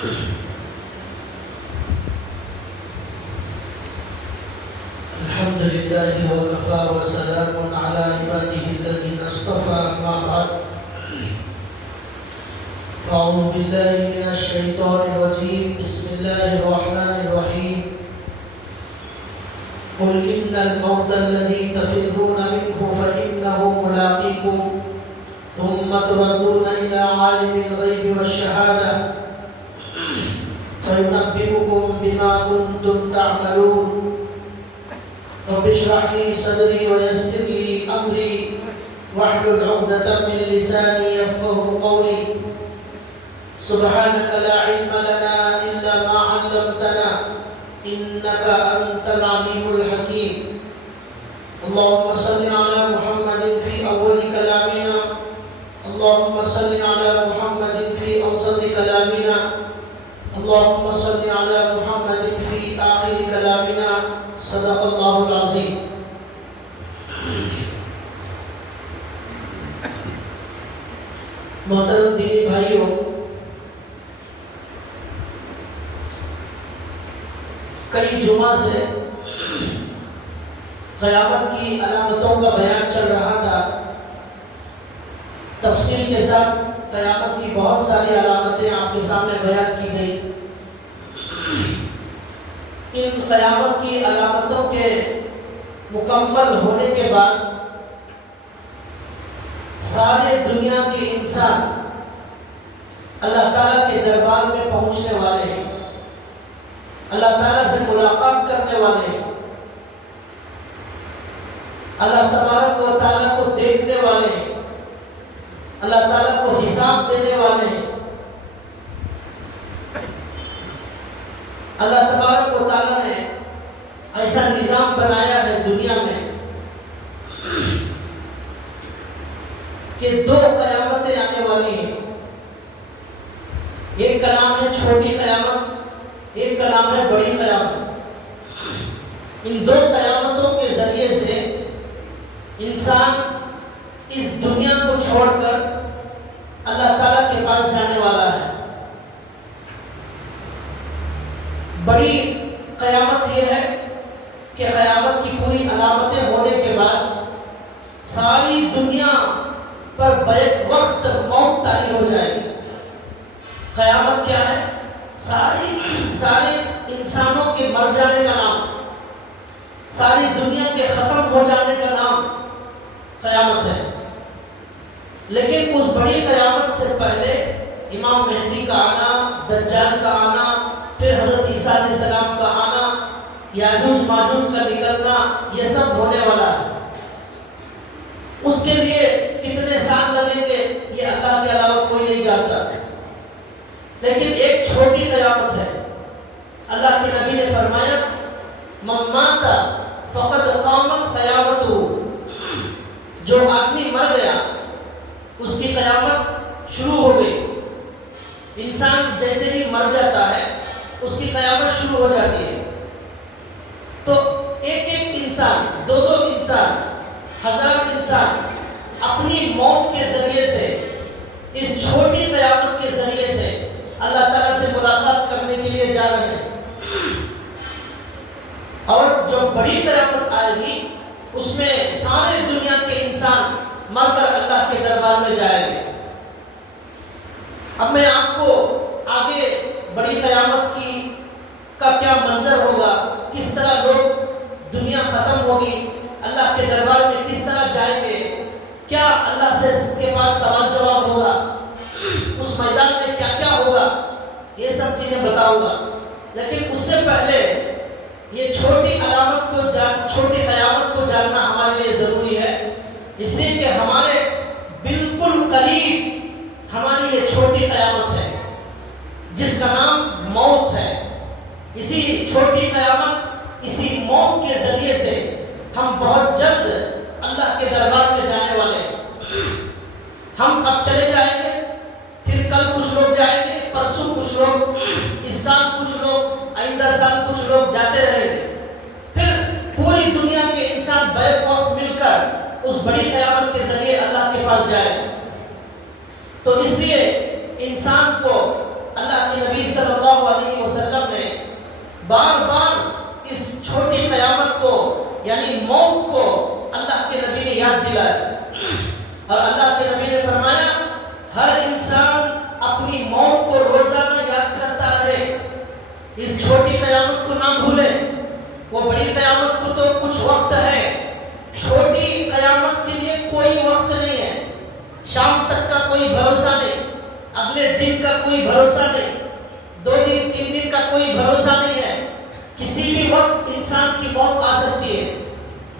الحمد لله وكفى وسلام على عباده الذين اصطفى أما بعد فأعوذ بالله من الشيطان الرجيم بسم الله الرحمن الرحيم قل إن الموت الذي تفرون منه فإنه ملاقيكم ثم تردون إلى عالم الغيب والشهادة فينبئكم بما كنتم تعملون رب اشرح لي صدري ويسر لي أمري واحلل عقدة من لساني يفقهوا قولي سبحانك لا علم لنا إلا ما علمتنا إنك أنت العليم الحكيم اللهم صل على محمد في أول كلامنا اللهم صل على محمد في أوسط كلامنا اللهم صل على محمد في آخر كلامنا صدق اللہ العظیم۔ محترم دینی بھائیوں، کئی جمعہ سے قیامت کی علامتوں کا بیان چل رہا تھا۔ تفصیل کے ساتھ قیامت کی بہت ساری علامتیں آپ کے سامنے بیان کی گئی۔ ان قیامت کی علامتوں کے مکمل ہونے کے بعد سارے دنیا کے انسان اللہ تعالیٰ کے دربار میں پہنچنے والے ہیں، اللہ تعالیٰ سے ملاقات کرنے والے ہیں، اللہ تبارک و تعالیٰ کو دیکھنے والے ہیں، اللہ تعالیٰ کو حساب دینے والے ہیں۔ اللہ تبارک و تعالیٰ نے ایسا نظام بنایا ہے دنیا میں کہ دو قیامتیں آنے والی ہیں، ایک کا نام ہے چھوٹی قیامت، ایک کا نام ہے بڑی قیامت۔ ان دو قیامتوں کے ذریعے سے انسان اس دنیا کو چھوڑ کر اللہ تعالیٰ کے پاس جانے والا ہے۔ بڑی قیامت یہ ہے کہ قیامت کی پوری علامتیں ہونے کے بعد ساری دنیا پر بیک وقت موت طاری ہو جائے گی۔ قیامت کیا ہے؟ سارے انسانوں کے مر جانے کا نام، ساری دنیا کے ختم ہو جانے کا نام قیامت ہے۔ لیکن اس بڑی قیامت سے پہلے امام مہدی کا آنا، دجال کا آنا، پھر حضرت عیسیٰ علیہ السلام کا آنا، یاجوج ماجوج کا نکلنا، یہ سب ہونے والا ہے۔ اس کے لیے کتنے سال لگیں گے یہ اللہ کے علاوہ کوئی نہیں جانتا، لیکن ایک چھوٹی قیامت ہے۔ اللہ کے نبی نے فرمایا من مات فقد قامت قیامتہ، جو آدمی مر گیا اس کی قیامت شروع ہو گئی۔ انسان جیسے ہی مر جاتا ہے اس کی قیامت شروع ہو جاتی ہے۔ تو ایک ایک انسان، دو دو انسان، ہزار انسان اپنی موت کے ذریعے سے، اس چھوٹی قیامت کے ذریعے سے اللہ تعالیٰ سے ملاقات کرنے کے لیے جا رہے ہیں۔ اور جو بڑی قیامت آئے گی اس میں سارے دنیا کے انسان مر کر اللہ کے دربار میں جائیں گے۔ اب میں آپ کو آگے بڑی قیامت کا کیا منظر ہوگا، کس طرح لوگ، دنیا ختم ہوگی، اللہ کے دربار میں کس طرح جائیں گے، کیا اللہ سے اس کے پاس سوال جواب ہوگا، اس میدان میں کیا کیا ہوگا، یہ سب چیزیں بتاؤں گا۔ لیکن اس سے پہلے یہ چھوٹی قیامت کو جاننا ہمارے لیے ضروری ہے، اس لیے کہ ہمارے بالکل قریب ہماری یہ چھوٹی قیامت ہے جس کا نام موت ہے۔ اسی چھوٹی قیامت، اسی موت کے ذریعے سے ہم بہت جلد اللہ کے دربار میں جانے والے ہیں۔ ہم اب چلے جائیں گے، پھر کل کچھ لوگ جائیں گے، پرسوں کچھ لوگ، اس سال کچھ لوگ، آئندہ سال کچھ لوگ جاتے رہیں گے، پھر پوری دنیا کے انسان بیک وقت مل کر اس بڑی قیامت کے ذریعے اللہ کے پاس جائیں گے۔ تو اس لیے انسان کو اللہ کے نبی صلی اللہ علیہ وسلم نے بار بار اس چھوٹی قیامت کو یعنی موت کو اللہ کے نبی نے یاد دلایا، اور اللہ کے نبی نے فرمایا ہر انسان اپنی موت کو روزانہ یاد کرتا رہے، اس چھوٹی قیامت کو نہ بھولے، وہ بڑی قیامت کو تو کچھ وقت ہے، چھوٹی قیامت کے لیے کوئی وقت نہیں ہے، شام تک کا کوئی بھروسہ نہیں، اگلے دن کا کوئی بھروسہ نہیں، 2 دن 3 دن کا کوئی بھروسہ نہیں ہے، کسی بھی وقت انسان کی موت آ سکتی ہے۔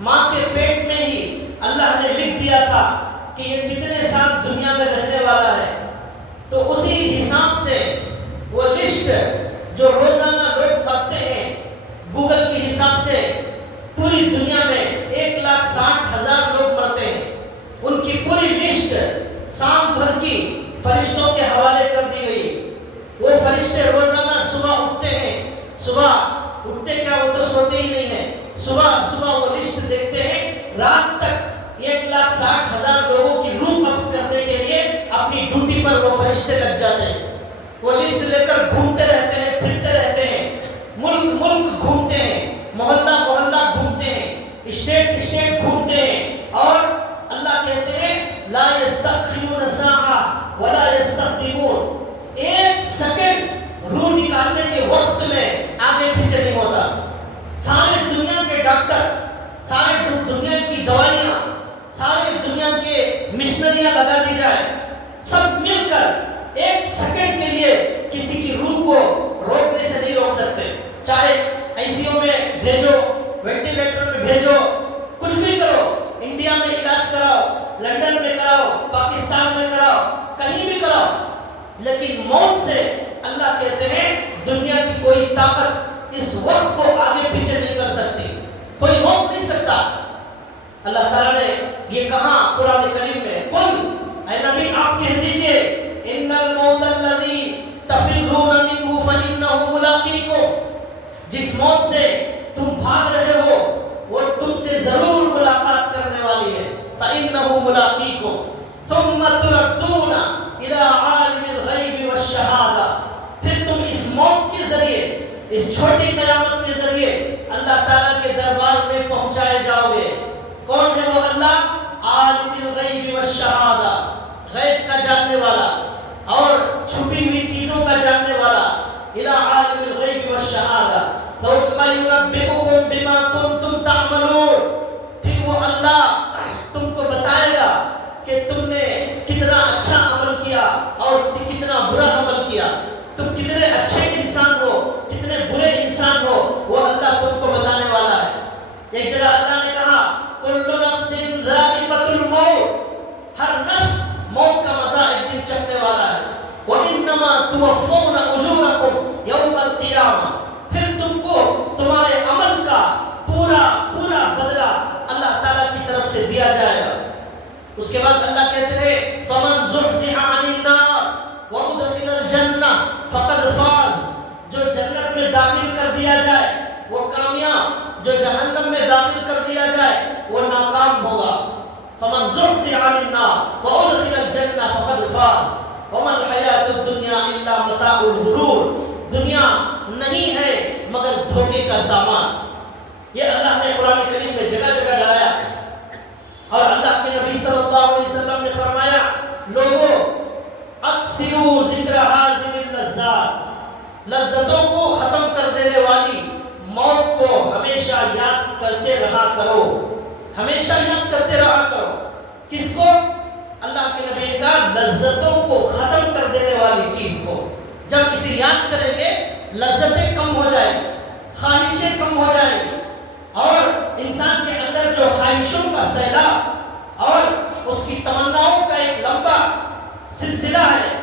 ماں کے پیٹ میں ہی اللہ نے لکھ دیا تھا کہ یہ کتنے سال دنیا میں رہنے والا ہے، تو اسی حساب سے وہ لسٹ جو روزانہ لوگ پڑھتے ہیں گوگل کے حساب سے پوری دنیا میں 1,60,000 لوگ مرتے ہیں، ان کی پوری لسٹ سال بھر کی فرشتوں کے حوالے کر دی گئی۔ وہ فرشتے روزانہ صبح اٹھتے ہیں، صبح اٹھتے کیا وہ تو سوتے ہی نہیں ہیں، صبح وہ لسٹ دیکھتے ہیں، رات تک 1,60,000 لوگوں کی روح قبض کرنے کے لیے اپنی ڈیوٹی پر وہ فرشتے لگ جاتے ہیں۔ وہ لسٹ لے کر گھومتے رہتے ہیں، پھرتے رہتے ہیں، ملک گھومتے ہیں، محلہ گھومتے ہیں، اسٹیٹ گھومتے ہیں، اور اللہ کہتے ہیں لا یستأخرون ساعة ولا یستقدمون، 1 سیکنڈ روح نکالنے کے وقت میں آگے پیچھے نہیں ہوتا۔ سارے دنیا کے ڈاکٹر، سارے دنیا کی دوائیاں، سارے دنیا کے مشنریاں لگا دی جائے، سب مل کر 1 سیکنڈ کے لیے کسی کی روح کو روکنے سے نہیں روک سکتے، چاہے ICU میں بھیجو، وینٹیلیٹر میں بھیجو، کچھ بھی کرو، انڈیا میں علاج کراؤ، لندن میں کراؤ، پاکستان میں کراؤ، کہیں بھی کراؤ، لیکن موت سے اللہ کہتے ہیں دنیا کی کوئی طاقت اس وقت کو آگے پیچھے نہیں کر سکتی، کوئی روک نہیں سکتا۔ اللہ تعالیٰ نے یہ کہا قرآن کریم میں، قل، اے نبی آپ کہہ دیجئے، ان الموت الذی تفرون منہ فانہ ملاقیکم، جس موت سے تم بھاگ رہے ہو وہ تم سے ضرور ملاقات کرنے والی ہے، فانہ ملاقیکم ثم تردون الی عالم الغیب والشہادہ، پھر تم اس موت کے ذریعے، اس چھوٹی قیامت کے ذریعے اللہ تعالیٰ کے دربار میں پہنچائے جاؤ گے۔ کون ہے وہ اللہ؟ عالم الغیب والشہادہ، غیب کا جاننے والا اور چھپی ہوئی چیزوں کا جاننے والا، الی عالم الغیب والشہادہ ثم ینبئکم بما کنتم تعملون، پھر وہ اللہ تم کو بتائے گا کہ تم نے کتنا اچھا عمل کیا اور کتنا برا عمل کیا، تم کتنے اچھے انسان ہو، کتنے برے انسان ہو، وہ اللہ تم کو بتانے والا ہے۔ ایک جگہ اللہ نے کہا کل نفس ذائقۃ الموت، ہر نفس موت کا مزہ ایک دن چکھنے والا ہے، وَإِنَّمَا تُوَفَّوْنَ أُجُورَكُمْ يَوْمَ الْقِيَامَةِ، پھر تم کو تمہارے عمل کا پورا بدلہ اللہ تعالیٰ کی طرف سے دیا جائے گا۔ اس کے بعد اللہ کہتے ہیں فَمَنْ زُحْزِحَ عَنِ النَّارِ وَأُدْخِلَ الْجَنَّةَ فَقَدْ فَازَ، جو جنت میں داخل کر دیا جائے وہ کامیاب، جو جہنم میں داخل کر دیا جائے وہ ناکام ہوگا۔ فَمَنْ زُحْزِحَ عَنِ النَّارِ وَأُدْخِلَ الْجَنَّةَ فَقَدْ فَازَ وَمَا الْحَيَاةُ الدُّنْيَا إِلَّا مَتَاعُ الْغُرُورِ، دنیا نہیں ہے مگر دھوکے کا سامان۔ یہ اللہ نے قرآن کریم میں جگہ جگہ ڈرایا، اور اللہ کے نبی صلی اللہ علیہ وسلم نے فرمایا لوگوں اکثروا ذکر حازم اللذات، لذتوں کو ختم کر دینے والی موت کو ہمیشہ یاد کرتے رہا کرو، ہمیشہ یاد کرتے رہا کرو۔ کس کو؟ اللہ کے نبی نے کہا لذتوں کو ختم کر دینے والی چیز کو، جب اسے یاد کریں گے لذتیں کم ہو جائیں گی، خواہشیں کم ہو جائیں گی، اور انسان کے اندر جو خواہشوں کا سیلاب اور اس کی تمناؤں کا ایک لمبا سلسلہ ہے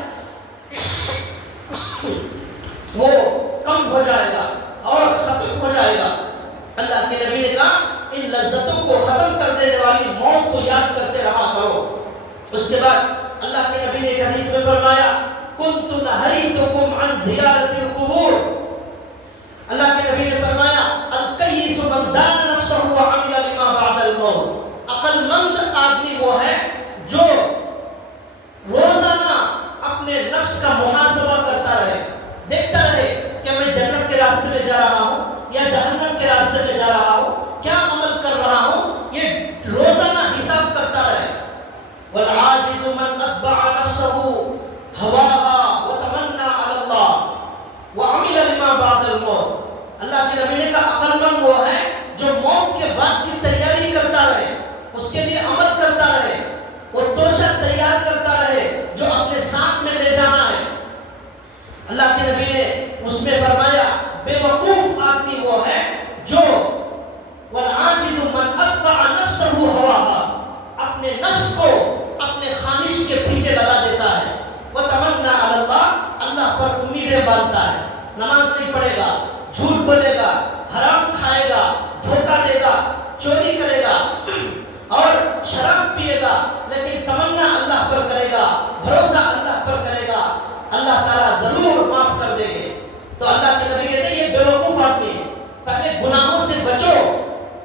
وہ کم ہو جائے گا اور ختم ہو جائے گا۔ اللہ کے نبی نے کہا ان لذتوں کو ختم کر دینے والی موت کو یاد کرتے رہا کرو۔ اس کے بعد اللہ کے نبی نے ایک حدیث میں فرمایا کنت نہیتکم عن زیارت القبور، اللہ کے نبی نے فرمایا الکیس من دان نفسہ وعمل لما بعد الموت، عقل مند آدمی وہ ہے جو روزانہ اپنے نفس کا محاسبہ کرتا رہے، کے نبی نے کہا عقل مند وہ ہے جو موت کے بعد کی تیاری کرتا رہے، اس کے لیے عمل کرتا رہے، وہ توشہ تیار کرتا رہے جو اپنے ساتھ میں لے جانا ہے۔ اللہ کے نبی نے اس میں فرمایا بے وقوف آدمی وہ ہے جو والعاجز من اتبع نفسه هواها، اپنے نفس کو اپنے خواہش کے پیچھے لگا دیتا ہے، وتمنى علی اللہ، اللہ پر امیدیں باندھتا ہے، نماز نہیں پڑھے گا، جھوٹ بولے گا، حرام کھائے گا، دھوکہ دے گا، چوری کرے گا اور شراب پیے گا، لیکن تمنا اللہ پر کرے گا، بھروسہ اللہ پر کرے گا، اللہ تعالیٰ ضرور معاف کر دیں گے۔ تو اللہ کے نبی کہتے ہیں یہ بے وقوف آدمی ہے، پہلے گناہوں سے بچو،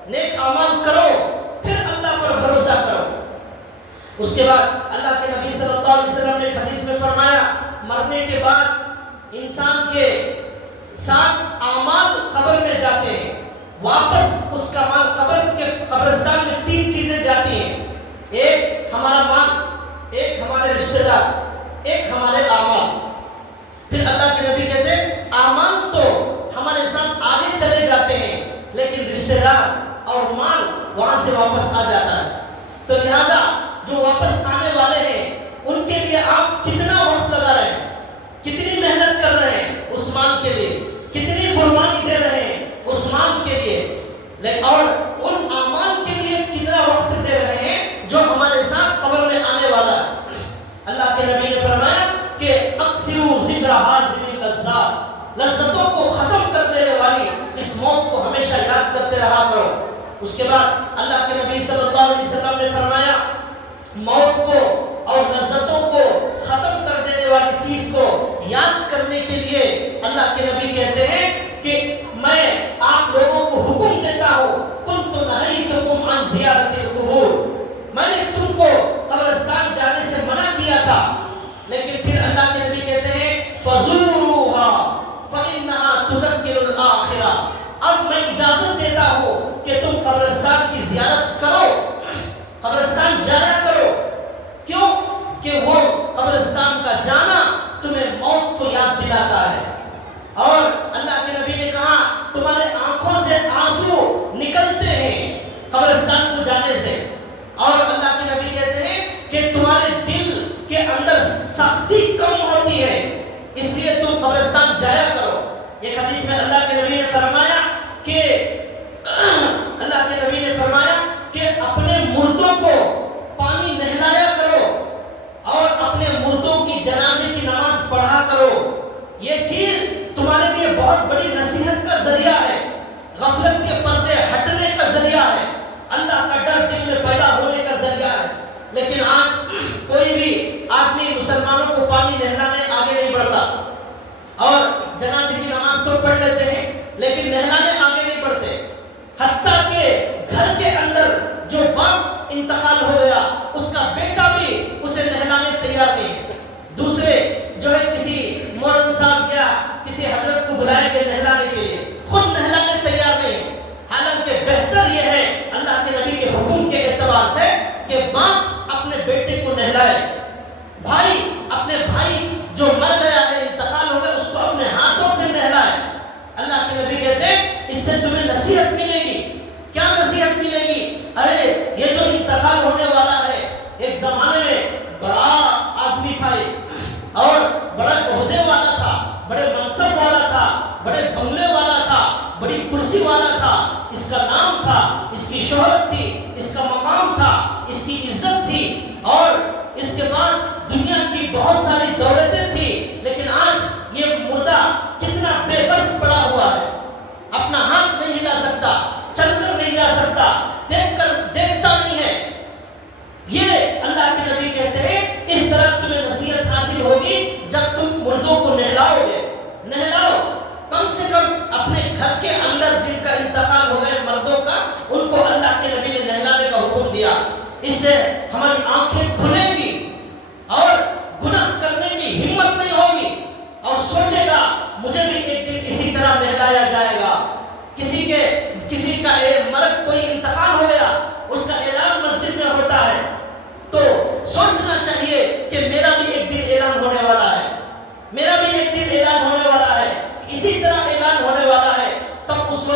نیک اعمال کرو، پھر اللہ پر بھروسہ کرو۔ اس کے بعد اللہ کے نبی صلی اللہ علیہ وسلم نے حدیث میں فرمایا مرنے کے بعد انسان کے ساتھ اعمال قبر میں جاتے ہیں، واپس اس کا مال قبر کے قبرستان میں تین چیزیں جاتی ہیں، ایک ہمارا مال، ایک ہمارے رشتہ دار، ایک ہمارے اعمال۔ پھر اللہ کے نبی کہتے ہیں اعمال تو ہمارے ساتھ آگے چلے جاتے ہیں لیکن رشتہ دار اور مال وہاں سے واپس آ جاتا ہے۔ تو لہذا جو واپس آنے والے ہیں ان کے لیے آپ کتنا وقت لگا رہے ہیں، کتنی محنت کر رہے ہیں اس مال کے لیے، کتنی قربانی دے رہے ہیں اس مال کے لیے، اور ان اعمال کے لیے کتنا وقت دے رہے ہیں جو ہمارے ساتھ قبر میں آنے والا ہے۔ اللہ کے نبی نے فرمایا کہ اکثروا ذکر حاضر اللذات، لذتوں کو ختم کر دینے والی اس موت کو ہمیشہ یاد کرتے رہا کرو۔ اس کے بعد اللہ کے نبی صلی اللہ علیہ وسلم نے فرمایا موت کو اور لذتوں کو ختم کر دینے والی چیز کو یاد کرنے کے لیے اللہ کے نبی کہتے ہیں کہ میں آپ لوگوں کو حکم دیتا ہوں کنت نہیتکم عن زیارت القبور، میں نے تم کو قبرستان جانے سے منع کیا تھا، لیکن پھر اللہ کے نبی کہتے ہیں فزوروها فإنها تذکر الآخرہ، اب میں اجازت دیتا ہوں کہ تم قبرستان کی زیارت کرو، قبرستان جایا کرو۔ کیوں؟ کہ وہ قبرستان کا جانا تمہیں موت کو یاد دلاتا ہے، اور اللہ کے نبی نے کہا تمہارے آنکھوں سے آنسو نکلتے ہیں قبرستان کو جانے سے، اور اللہ کے نبی کہتے ہیں کہ تمہارے دل کے اندر سختی کم ہوتی ہے، اس لیے تم قبرستان جایا کرو۔ ایک حدیث میں اللہ کے نبی نے فرمایا کہ اللہ کے نبی نے فرمایا کہ اپنے مردوں کو پانی نہلایا کرو اور اپنے مردوں کی جنازے کی نماز پڑھا کرو، یہ چیز تمہارے لیے بہت بڑی نصیحت کا ذریعہ ہے، غفلت کے پردے ہٹنے کا ذریعہ ہے، اللہ کا ڈر دل میں پیدا ہونے کا ذریعہ ہے۔ لیکن آج کوئی بھی آدمی مسلمانوں کو پانی نہلانے آگے نہیں بڑھتا، اور جنازے کی نماز تو پڑھ لیتے ہیں لیکن نہلانے آگے نہیں بڑھتے، حتیٰ کہ گھر کے اندر جو باپ انتقال ہو گیا اس کا بیٹا بھی اسے نہلانے تیار نہیں، دوسرے جو ہے کسی مولوی صاحب یا کسی حضرت کو بلائے کے نہلانے کے لیے، خود نہلانے تیار نہیں۔ حالانکہ بہتر یہ ہے اللہ کے نبی کے حکم کے اعتبار سے کہ باپ اپنے بیٹے کو نہلائے، بھائی اپنے بھائی جو مر گیا ہے انتقال ہو گیا اس کو اپنے ہاتھوں سے نہلائے۔ اللہ کے نبی کہتے ہیں اس سے تمہیں نصیحت ملے گی۔ کیا نصیحت ملے گی؟ ارے یہ جو انتقال ہونے والا ہے، ایک زمانے میں بڑا آدمی تھا اور بڑا عہدے والا تھا، بڑے منصب والا تھا، بڑے بنگلے والا تھا، بڑی کرسی والا تھا، اس کا نام تھا، اس کی شہرت تھی، اس کا مقام تھا، اس کی عزت تھی، اور اس کے پاس دنیا کی بہت ساری دولتیں تھی، لیکن آج یہ مردہ کتنا بے بس پڑا ہوا ہے، اپنا ہاتھ نہیں ہلا سکتا، چل کر نہیں جا سکتا، دیکھتا نہیں ہے۔ یہ اللہ کے نبی کہتے ہیں اس طرح تمہیں نصیحت حاصل ہوگی جب تم مردوں کو نہلاؤ گے، نہلاؤ کم سے کم اپنے گھر کے اندر جن کا انتقال ہو گئے مردوں کا، ان کو اللہ کے نبی نے نہلانے کا حکم دیا۔ اس سے ہماری آنکھیں کھلیں گی اور گناہ کرنے کی ہمت نہیں ہوگی، اور سوچے گا مجھے بھی ایک دن اسی طرح نہلایا جائے گا۔ کسی کا مرد کوئی انتقال ہو گیا، اس کا اعلان مسجد میں ہوتا ہے، تو سوچنا چاہیے کہ میرا بھی ایک دن اعلان ہونے والا ہے، میرا بھی ایک دن اعلان ہونے والا ہے، اسی طرح اعلان ہونے والا ہے، تب اس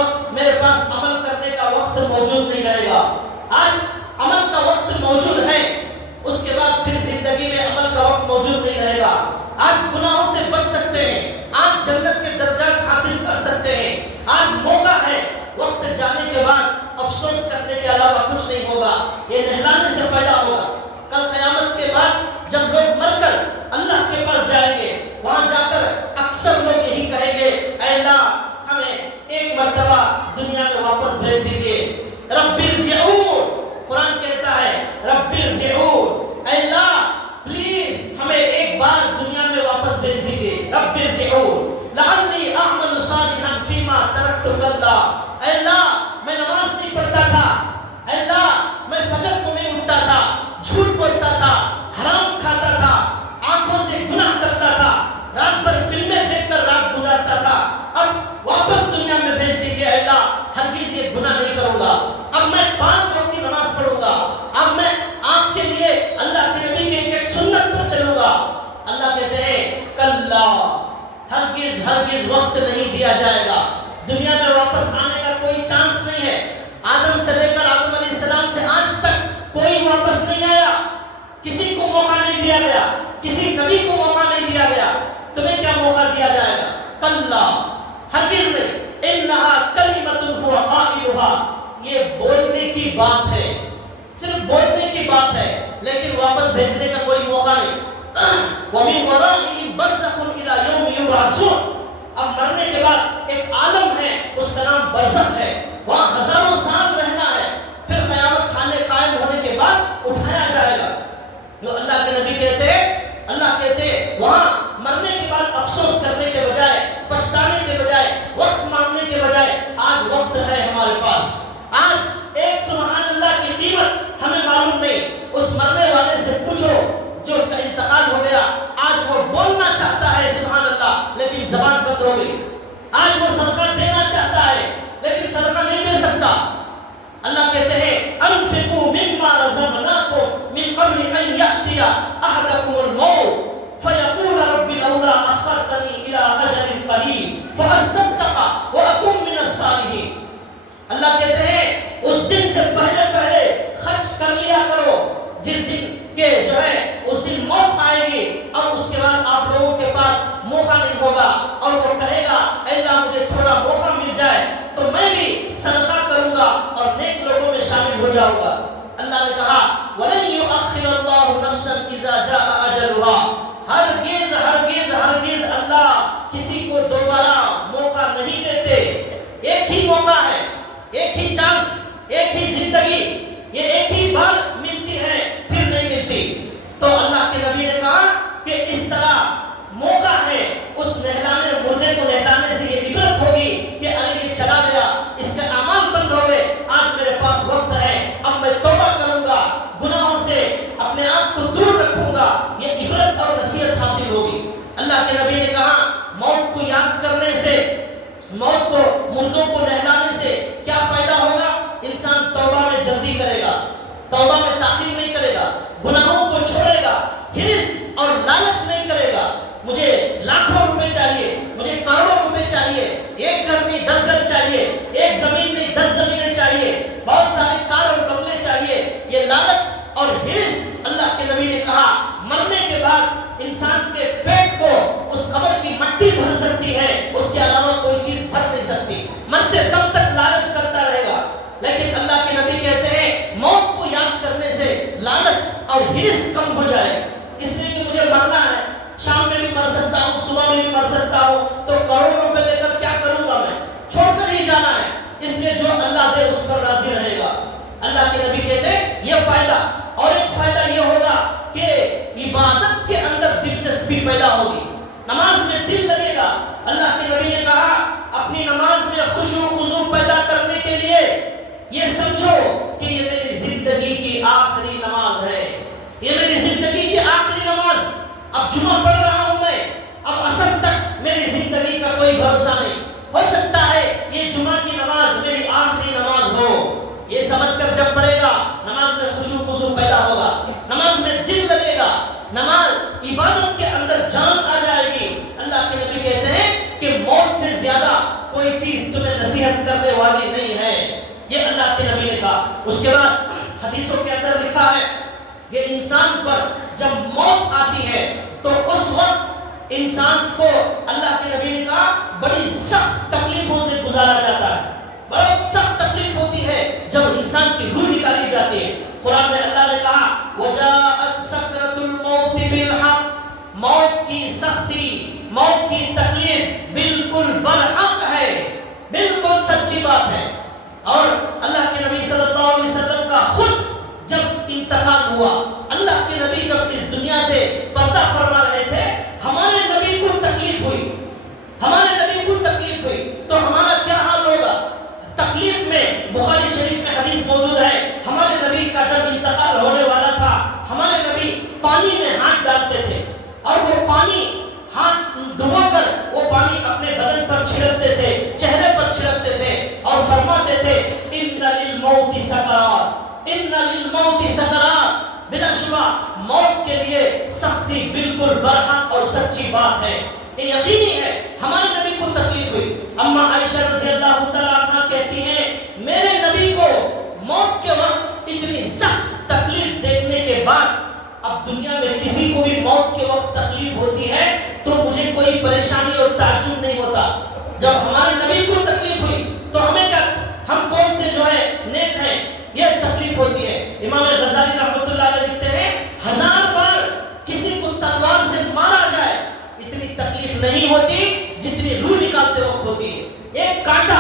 ہرگز وقت نہیں دیا جائے گا. دنیا میں واپس آنے کا کوئی چانس نہیں ہے. آدم سے لے کر آدم علیہ السلام سے آج تک کوئی واپس نہیں آیا. کسی کو موقع نہیں دیا گیا, کسی نبی کو موقع نہیں دیا گیا. تمہیں کیا موقع دیا جائے گا؟ کلا, ہرگز نہیں. انہا کلمۃ هو قائلها, یہ بولنے کی بات ہے, صرف بولنے کی بات ہے, لیکن واپس بھیجنے کا کوئی موقع نہیں. وَمِن وَرَائِهِمْ بَرْزَخٌ إِلَى يَوْمِ يُبْعَثُونَ, اب مرنے کے بعد ایک عالم ہے, اس کا نام برزخ ہے, وہاں ہزاروں سال رہنا ہے, پھر قیامت خانے قائم ہونے کے بعد اٹھایا جائے گا. جو اللہ کے نبی کہتے ہیں, اللہ کہتے ہیں وہاں مرنے کے بعد افسوس کرنے کے بجائے, پچھتانے کے بجائے, وقت مانگنے کے بجائے, آج وقت ہے ہمارے پاس. آج ایک سبحان اللہ کی قیمت ہمیں معلوم نہیں. اس مرنے والے سے پوچھو جو اس کا انتقال ہو گیا, آج وہ بولنا چاہتا ہے سبحان اللہ, لیکن زبان بند ہو گئی. آج وہ صدقہ دینا چاہتا ہے, لیکن صدقہ نہیں دے سکتا. اللہ کہتے ہیں انفقوا مما رزقناکم من قبل ان یأتی احدکم الموت فیقول رب لولا اخرتنی الى اجل قریب فاصدق واکن من الصالحین. اللہ کہتے ہیں اس دن سے پہلے پہلے خرچ کر لیا کرو, جس دن کہ جو ہے اس دن موت آئے گی, اور اس کے بعد آپ لوگوں کے پاس موقع نہیں ہوگا, اور وہ کہے گا اے اللہ مجھے تھوڑا موقع مل جائے تو میں بھی صدقہ کروں گا اور نیک لوگوں میں شامل ہو جاؤں گا. اللہ نے کہا وَلَن يُؤَخِّرَ اللَّهُ نَفْسًا إِذَا جَاءَ أَجَلُهَا, ہرگز ہرگز ہرگز اللہ کسی کو دوبارہ موقع نہیں دیتے. ایک ہی موقع ہے, ایک ہی چانس, ایک ہی زندگی, یہ ایک ہی بار ملتی ہے, پھر نہیں ملتی. تو اللہ کے نبی نے کہا کہ اس طرح موقع ہے, اس نہلانے مردے کو نہلانے سے یہ عبرت ہوگی کہ ارے یہ چلا گیا, اس کے اعمال بند ہو گئے, آج میرے پاس وقت ہے, اب میں توبہ کروں گا, گناہوں سے اپنے آپ کو دور رکھوں گا, یہ عبرت اور نصیحت حاصل ہوگی. اللہ کے نبی نے کہا موت کو یاد کرنے سے, موت کو مردوں کو نہلانے سے کیا فائدہ ہوگا؟ انسان توبہ میں جلدی کرے گا, توبہ میں تاخیر نہیں کرے گا, گناہوں کو چھوڑے گا, ہرس اور لالچ نہیں کرے گا. مجھے لاکھوں روپے چاہیے, مجھے کروڑوں روپے چاہیے, ایک گھر نہیں 10 گھر چاہیے, ایک زمین نہیں 10 زمینیں چاہیے, بہت سارے کار اور بنگلے چاہیے, یہ لالچ اور ہرس. اللہ کے نبی نے کہا مرنے کے بعد انسان کے پیٹ کو اس قبر کی مٹی بھر سکتی ہے, اس کے علاوہ کوئی چیز بھر نہیں سکتی. مرتے دم تک لالچ کرتا رہے گا, لیکن اللہ کے نبی کہتے ہیں موت کو یاد کرنے سے لالچ اور ہرس کم ہو جائے. اس لیے کہ مجھے مرنا ہے, شام میں بھی مر سکتا ہوں, صبح میں بھی مر سکتا ہوں, تو کروڑوں روپے لے کر کیا کروں گا, میں چھوڑ کر ہی جانا ہے. اس لیے جو اللہ دے اس پر راضی رہے گا. اللہ کے نبی کہتے ہیں یہ فائدہ. اور ایک فائدہ یہ ہوگا کہ عبادت کے اندر دلچسپی پیدا ہوگی, نماز میں دل لگے گا. اللہ کے نبی نے کہا اپنی نماز میں خشوع و خضوع پیدا کرنے کے لیے یہ سمجھو کہ یہ میری زندگی کی آخری نماز ہے, یہ میری زندگی کی آخری نماز. اب جمعہ پڑھ رہا ہوں میں, اب عصر تک میری زندگی کا کوئی بھروسہ نہیں, ہو سکتا ہے یہ جمعہ کی نماز میری آخری نماز ہو. یہ سمجھ کر جب پڑھے گا نماز میں خشوع و خضوع پیدا ہوگا, نماز میں دل لگے گا, نماز عبادت کے اندر جان آ جائے گی. اللہ کے نبی کہتے ہیں کہ موت سے زیادہ کوئی چیز تمہیں نصیحت کرنے والی نہیں ہے. یہ اللہ کے نبی نے کہا. اس کے بعد حدیثوں کے اندر لکھا ہے کہ انسان پر جب موت آتی ہے تو اس وقت انسان کو اللہ کے نبی نے کہا بڑی سخت تکلیفوں سے گزارا جاتا ہے. بہت سخت تکلیف ہوتی ہے جب انسان کی روح نکالی جاتی ہے. قرآن میں اللہ نے کہا وَجَاءَتْ سَكْرَةُ الْمَوْتِ بِالْحَقِّ, موت کی سختی, موت کی تکلیف بالکل برحق ہے, بالکل سچی بات ہے. اور اللہ کے نبی صلی اللہ علیہ وسلم کا خود جب انتقال ہوا, اللہ کے نبی جب اس دنیا سے پردہ فرما رہے تھے, ہمارے نبی کو تکلیف ہوئی, ہمارے نبی کو تکلیف ہوئی, تو ہمارا کیا حال ہوگا؟ تکلیف میں بخاری شریف میں حدیث موجود ہے, ہمارے نبی کا جب انتقال ہونے والا تھا, ہمارے نبی پانی میں ہاتھ ڈالتے تھے, اور وہ پانی ہاتھ ڈبو کر وہ پانی اپنے بدن پر چھڑکتے تھے, چہرے پر چھڑکتے تھے, اور فرماتے تھے ان للموت سکرات, ان للموت سکرات, بلا شبہ موت کے لیے سختی بالکل برحق اور سچی بات ہے، یہ یقینی ہے ہمارے نبی کو تکلیف ہوئی۔ اما عائشہ رضی اللہ تعالیٰ عنہ کہتی ہیں میرے نبی کو موت کے وقت اتنی سخت تکلیف دیکھنے کے بعد، اب دنیا میں کسی کو بھی موت کے وقت تکلیف ہوتی ہے تو مجھے کوئی پریشانی اور تعجب نہیں ہوتا، جب ہمارے نبی کو تکلیف ہوئی تو ہمیں کیا، ہم کون سے جو ہے نیک ہیں، یہ تکلیف ہوتی ہے۔ امام غزالی رحمۃ اللہ علیہ لکھتے ہیں 1000 بار کسی کو تلوار سے مارا جائے اتنی تکلیف نہیں ہوتی جتنی روح نکالتے وقت ہوتی ہے۔ ایک کانٹا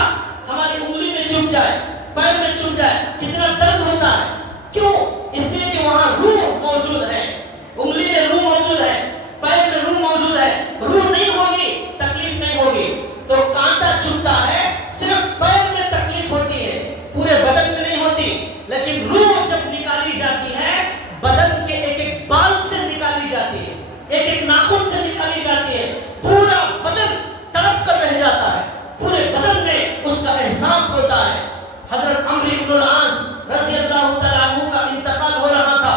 ہماری انگلی میں چبھ جائے، پیر میں چبھ جائے، کتنا درد ہوتا ہے، کیوں؟ اس لیے کہ وہاں روح موجود ہے، انگلی میں روح موجود ہے، پیر میں روح موجود ہے، روح نہیں ہوگی تکلیف نہیں ہوگی۔ تو کانٹا چبھتا ہے صرف پیر میں تکلیف ہوتی ہے، پورے بدن میں نہیں ہوتی، لیکن روح جب نکالی جاتی ہے بدن کے ایک ایک بال سے نکالی جاتی ہے، ایک ایک ناخن سے نکالی جاتی ہے، پورا بدن تڑپ کر رہ جاتا ہے، پورے بدن میں اس کا احساس ہوتا ہے۔ حضرت عمرو بن العاص رضی اللہ تعالیٰ عنہ کا انتقال ہو رہا تھا،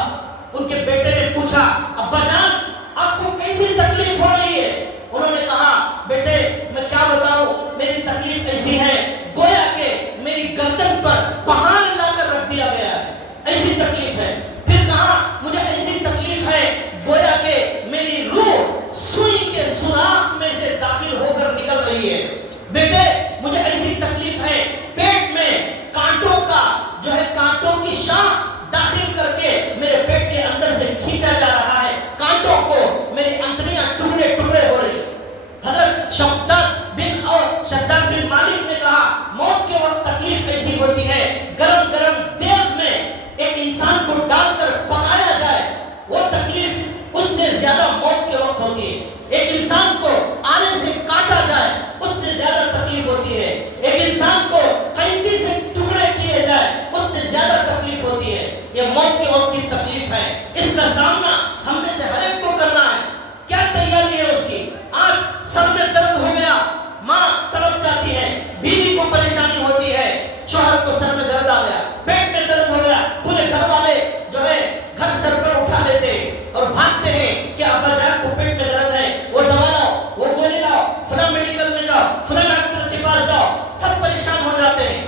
ان کے بیٹے نے پوچھا ابا جان آپ کو کیسی تکلیف ہو رہی ہے؟ انہوں نے کہا بیٹے میں کیا بتاؤں، میری تکلیف ایسی ہے گویا کہ میری گردن پر پہاڑ لا کر رکھ دیا گیا ہے، ایسی تکلیف ہے۔ پھر کہا مجھے ایسی تکلیف ہے گویا کہ میری روح سوئی کے سوراخ میں سے داخل ہو کر نکل رہی ہے۔ بیٹے مجھے ایسی تکلیف ہے پیٹ میں کانٹوں کا جو ہے کانٹوں کی شاخ داخل کر کے میرے پیٹ کے اندر سے کھینچا جا رہا ہے، کانٹوں کو میری انتڑیاں ٹکڑے ٹکڑے ہو رہی۔ حضرت شداد بن مالک نے کہا موت کے وقت تکلیف ایسی ہوتی ہے گرم گرم دیگ میں ایک انسان کو ڈال کر پکایا جائے، وہ تکلیف اس سے زیادہ موت کے وقت ہوتی ہے۔ ایک انسان کو آنے سے کاٹا جائے اس سے زیادہ تکلیف ہوتی ہے، ایک انسان کو قینچی سے ٹکڑے کیے جائے اس سے زیادہ تکلیف ہوتی ہے۔ یہ موت کے وقت کی تکلیف ہے، اس کا سامنا ہم میں سے ہر ایک کو کرنا ہے۔ کیا تیاری ہے اس کی؟ آج سر میں درد ہو گیا، ماں تڑپ جاتی ہے، بیوی کو پریشانی ہوتی ہے، شوہر کو سر میں درد آ گیا، پیٹ میں درد ہو گیا، پورے گھر والے جو ہے گھر سر پر اٹھا لیتے ہیں اور بھاگتے ہیں کہ ابا جان کو پیٹ میں درد ہے، وہ دوا لاؤ، وہ گولی لاؤ، فلاں میڈیکل میں جاؤ، فلاں ڈاکٹر کے پاس جاؤ، سب پریشان ہو جاتے ہیں۔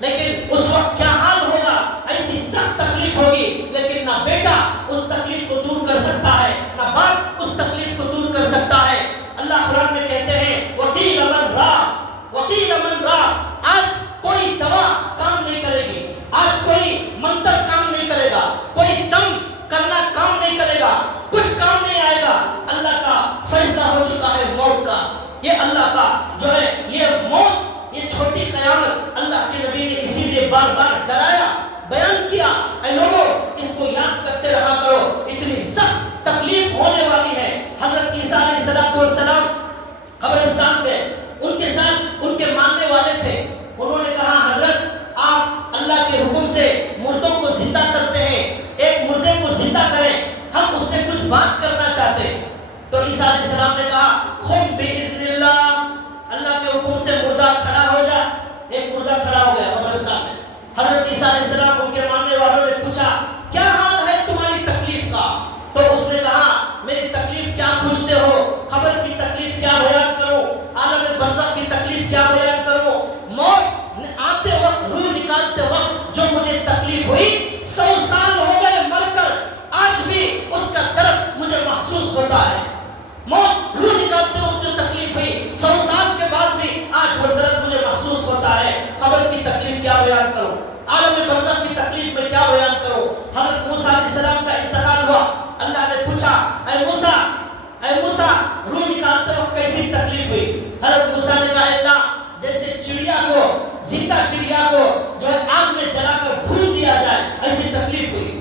لیکن اس وقت کیا حال ہوگا؟ ایسی سخت تکلیف ہوگی، لیکن نہ بیٹا اس تکلیف کو دور کر سکتا ہے، نہ باپ اس تکلیف کو دور کر سکتا ہے۔ اللہ قرآن میں کہتے ہیں وَقِيلَ مَنْ رَاقٍ وَقِيلَ مَنْ رَاقٍ، آج کوئی دوا کام نہیں کرے گی، آج کوئی منتر کام نہیں کرے گا، کوئی دم کرنا کام نہیں کرے گا، کچھ کام نہیں آئے گا۔ اللہ کا فیصلہ ہو چکا ہے موت کا، یہ اللہ کا جو ہے یہ موت، یہ چھوٹی قیامت اللہ کے نبی نے اسی لیے بار بار ڈرایا، بیان کیا، اے لوگوں اس کو یاد کرتے رہا کرو، اتنی سخت تکلیف ہونے والی ہے۔ حضرت عیسیٰ علیہ السلام قبرستان میں ان کے ساتھ ان کے ماننے والے تھے، انہوں نے کہا حضرت آپ اللہ کے حکم سے مردوں کو زندہ کرتے ہیں، ایک مردے کو زندہ کریں، ہم اس سے کچھ بات کرنا چاہتے ہیں۔ تو عیسیٰ علیہ السلام نے کہا قم بإذن اللہ، اللہ کے حکم سے مردہ کھڑا ہو جا۔ ایک مردہ کھڑا ہو گیا قبرستان میں۔ حضرت عیسیٰ علیہ السلام ان کے ماننے والوں نے پوچھا کیا حال ہے تمہاری تکلیف کا؟ تو اس نے کہا میری تکلیف کیا پوچھتے ہو، قبر کی تکلیف کیا بیان کروں، عالم برزخ کی تکلیف کیا بیان کروں، موت آتے وقت روح نکالتے وقت جو مجھے تکلیف ہوئی 100 سال ہو گئے مر کر، آج بھی اس کا درد مجھے محسوس ہوتا ہے۔ موت روح نکالتے وقت جو تکلیف ہوئی 100 سال کے بعد بھی آج وہ درد مجھے محسوس ہوتا ہے۔ قبر کی تکلیف کیا بیان کروں، عالم برزخ کی تکلیف میں کیا بیان کروں۔ حضرت موسیٰ علیہ السلام کا انتقال ہوا، اللہ نے پوچھا اے موسیٰ روح نکالتے وقت کیسی تکلیف ہوئی؟ حضرت موسیٰ نے کہا اللہ جیسے چڑیا کو، زندہ چڑیا کو جو ہے آگ میں جلا کر بھون دیا جائے ایسی تکلیف ہوئی۔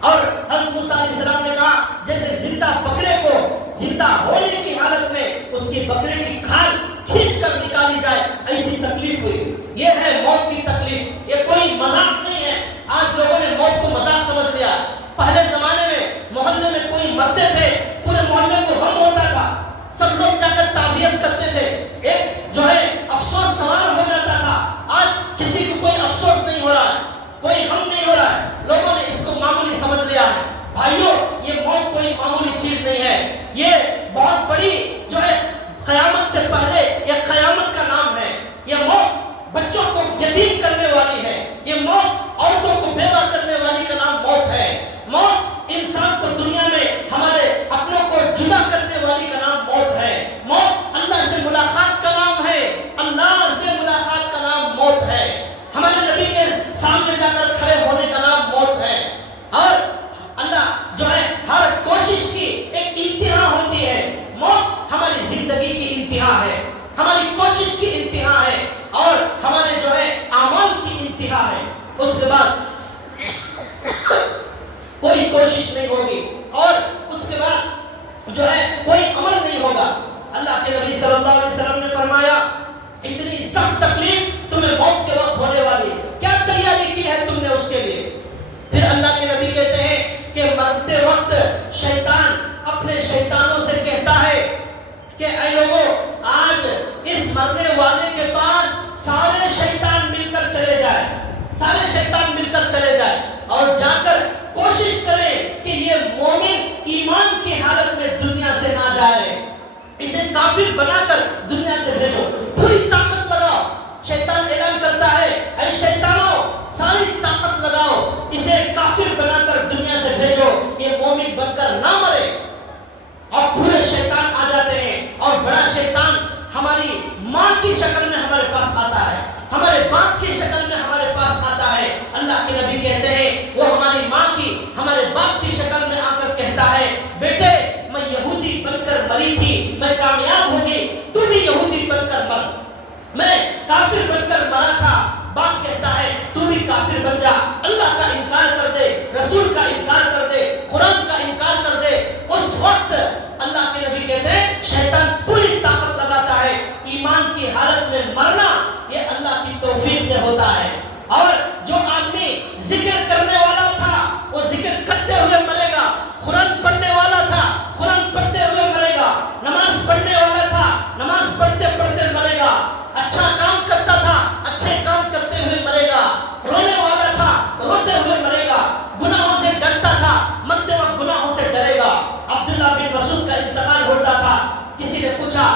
اور حضرت موسیٰ علیہ السلام نے کہا جیسے زندہ بکرے کو زندہ ہونے کی حالت میں اس کی بکرے کی کھال کھینچ کر نکالی جائے ایسی تکلیف ہوئی۔ یہ ہے موت کی تکلیف، یہ کوئی مذاق نہیں ہے۔ آج لوگوں نے موت کو مذاق سمجھ لیا۔ پہلے زمانے میں محلے میں کوئی مرتے تھے پورے محلے کو غم ہوتا تھا، سب لوگ جا کر تعزیت کرتے تھے، ایک جو ہے افسوس سوار ہو جاتا تھا۔ آج کسی کو کوئی افسوس نہیں ہو رہا ہے، کوئی غم نہیں ہو رہا ہے، لوگوں نے اس کو معمولی سمجھ لیا ہے۔ بھائیوں یہ موت کوئی معمولی چیز نہیں ہے، یہ ہماری کوشش کی انتہا ہے اور ہمارے جو ہے اعمال کی انتہا ہے، اس کے بعد کوئی کوشش نہیں ہوگی اور اس کے بعد جو ہے کوئی عمل نہیں ہوگا۔ اللہ کے نبی صلی اللہ علیہ وسلم نے فرمایا اتنی سخت تکلیف تمہیں موت کے وقت ہونے والی، کیا تیاری کی ہے تم نے اس کے لیے؟ پھر اللہ کے نبی کہتے ہیں کہ مرتے وقت شیطان اپنے شیطانوں سے کہتا ہے کہ اے لوگوں، آج اس مرنے والے کے پاس سارے شیطان مل کر چلے جائیں، سارے شیطان مل کر چلے جائیں اور جا کر کوشش کریں کہ یہ مومن ایمان کی حالت میں دنیا سے نہ جائے، اسے کافر بنا کر دنیا سے بھیجو، پوری طاقت لگاؤ۔ شیطان اعلان کرتا ہے اے شیطانوں، ساری طاقت لگاؤ، اسے کافر بنا کر دنیا سے بھیجو، یہ مومن بن کر نہ مرے۔ اور پورے شیطان آ جاتے ہیں اور بڑا شیطان ہماری ماں کی شکل میں ہمارے پاس آتا ہے، ہمارے باپ کی شکل میں ہمارے پاس آتا ہے۔ اللہ کے نبی کہتے ہیں وہ ہماری ماں کی، ہمارے باپ کی شکل میں آ کر کہتا ہے بیٹے میں یہودی بن کر مری تھی، میں کامیاب ہوگی، تو بھی یہودی بن کر مر۔ میں کافر بن کر مرا تھا، باپ کہتا ہے تو بھی کافر بن جا، اللہ کا انکار کر دے، رسول کا انکار کر دے، قرآن کا انکار کر دے۔ اس وقت اللہ کے نبی کہتے ہیں شیطان پوری طاقت لگاتا ہے۔ ایمان کی حالت میں مرنا یہ اللہ کی توفیق سے ہوتا ہے۔ اور جو آدمی ذکر کرنے والا تھا وہ ذکر کرتے ہوئے مرے گا، قرآن پڑھنے والا تھا قرآن پڑھتے ہوئے مرے گا، نماز پڑھنے والا تھا نماز پڑھتے پڑھتے مرے گا، اچھا کام کرتا تھا اچھے کام کرتے ہوئے مرے گا، رونے والا تھا روتے ہوئے مرے گا، گناہوں سے ڈرتا تھا مرتے وقت گناہوں سے ڈرے گا۔ عبداللہ بن مسعود کا انتقال ہوتا تھا، کسی نے پوچھا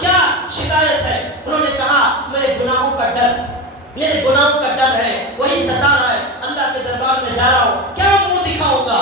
کیا شکایت ہے؟ انہوں نے کہا میرے گناہوں کا ڈر، میرے گناہوں کا ڈر ہے، وہی ستا رہا ہے، اللہ کے دربار میں جا رہا ہوں، کیا منہ دکھاؤں گا،